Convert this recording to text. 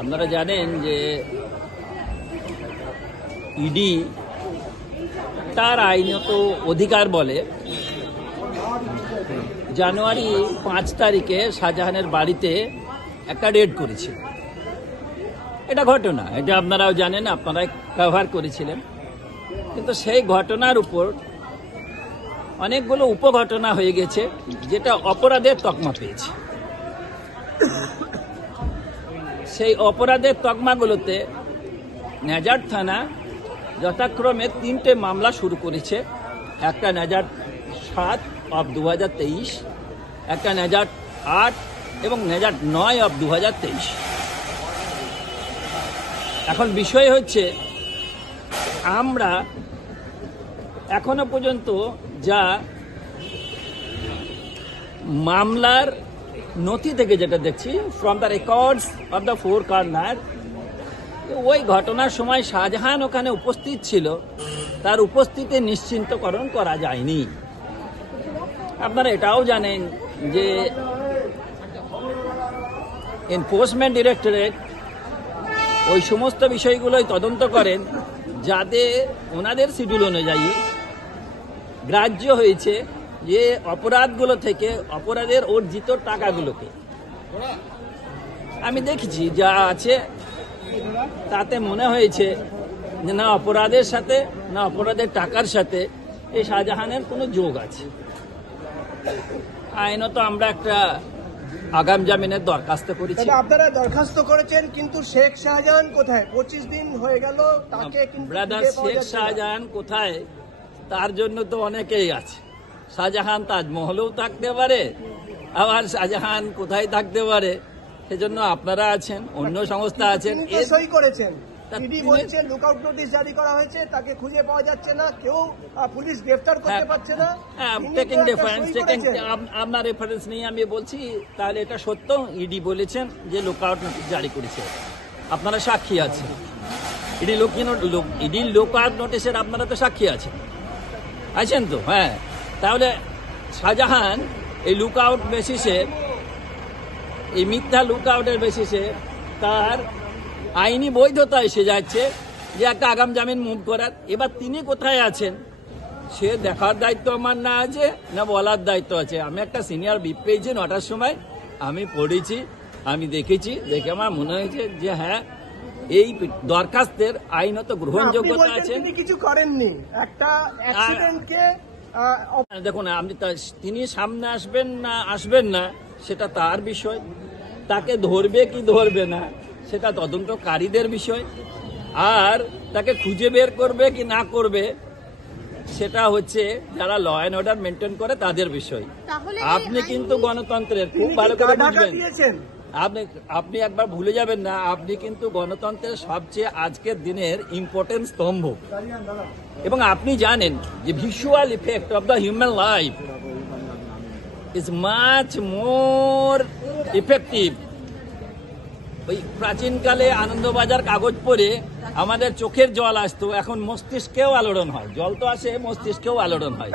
আপনারা জানেন যে ইডি তার আইনত অধিকার বলে জানুয়ারি 5 তারিখে শাহজাহানের বাড়িতে একটা রেড করেছিল। এটা ঘটনা, এটা আপনারাও জানেন, আপনারা কভার করেছিলেন। কিন্তু সেই ঘটনার উপর অনেকগুলো উপঘটনা হয়ে গেছে যেটা অপরাধের তকমা পেয়েছে। সেই অপরাধের তকমাগুলোতে নেজার থানা যথাক্রমে 3টে মামলা শুরু করেছে। একটা নেজার 7 অফ 2023, একটা নেজার 8 এবং নেজার 9 অফ 2023। এখন বিষয় হচ্ছে, আমরা এখনো পর্যন্ত যা মামলার নথি থেকে যেটা দেখছি, from the records of the 4 corner, ওই ঘটনার সময় শাহজাহান ওখানে উপস্থিত ছিল, তার উপস্থিতি নিশ্চিন্তকরণ করা যায়নি। আপনারা এটাও জানেন যে এনফোর্সমেন্ট ডিরেক্টরেট ওই সমস্ত বিষয়গুলোই তদন্ত করেন যাতে ওনাদের শিডিউল অনুযায়ী গ্রাহ্য হয়েছে যে অপরাধগুলো থেকে অপরাধের অর্জিত টাকাগুলোকে। আমি দেখেছি যা আছে তাতে মনে হয়েছে যে না অপরাধের সাথে না অপরাধের টাকার সাথে এই শাহজাহানের কোনো যোগ আছে। আইনত আমরা একটা আগাম জামিনের দরখাস্ত করেছি। আপনারা দরখাস্ত করেছেন, কিন্তু শেখ শাহজাহান কোথায়? 25 দিন হয়ে গেল তাকে কিন্তু ব্রাদার শেখ শাহজাহান কোথায়, তার জন্য তো অনেকেই আছে। শাহজাহান তাজমহলেও থাকতে পারে, আবার শাহজাহান কোথায় থাকতে পারে, সেজন্য আপনারা আছেন, অন্য সংস্থা আছেন। সই করেছেন, ইডি বলছে লুকআউট নোটিশ জারি করা হয়েছে, তাকে খুঁজে পাওয়া যাচ্ছে না, কেউ পুলিশ গ্রেফতার করতে পারছে না। টেকিং রেফারেন্স, আপনার রেফারেন্স নিয়ে আমি বলছি, তাহলে এটা সত্য। ইডি বলেছেন যে লুকআউট নোটিশ জারি করেছে, আপনারা সাক্ষী আছেন। ইডি লুকআউট নোটিশের আপনারা তো সাক্ষী আছেন তো? হ্যাঁ, তাহলে শাহজাহান এই লুকআউট বেসিসে, এই মিথ্যা লুকআউটের বেসিসে তার আইনি বৈধতা এসে যাচ্ছে যে একটা আগাম জামিন মুভ করার। এবার তিনি কোথায় আছেন সে দেখার দায়িত্ব আমার না আছে, না বলার দায়িত্ব আছে। আমি একটা সিনিয়র বিপ পেয়েছি 9টার সময়, আমি পড়েছি, আমি দেখেছি, দেখে আমার মনে হয়েছে যে হ্যাঁ এই দরখাস্তের আইনত গ্রহণযোগ্যতা আছে। কিছু করেননি একটা অ্যাক্সিডেন্টকে। দেখুন, তিনি সামনে আসবেন না সেটা তার বিষয়, তাকে ধরবে কি ধরবে না সেটা তদন্তকারীদের বিষয়, আর তাকে খুঁজে বের করবে কি না করবে সেটা হচ্ছে যারা ল অ্যান্ড অর্ডার মেনটেন করে তাদের বিষয়। আপনি কিন্তু গণতন্ত্রের খুব ভালো করে বুঝবেন, আপনি একবার ভুলে যাবেন না, আপনি কিন্তু গণতন্ত্রের সবচেয়ে আজকের দিনের ইম্পর্টেন্ট স্তম্ভ। এবং আপনি জানেন যে visual effect of the human life is much more effective. ওই প্রাচীনকালে আনন্দবাজার কাগজ পড়ে আমাদের চোখের জল আসতো, এখন মস্তিষ্কেও আলোড়ন হয়। জল তো আসে, মস্তিষ্কেও আলোড়ন হয়।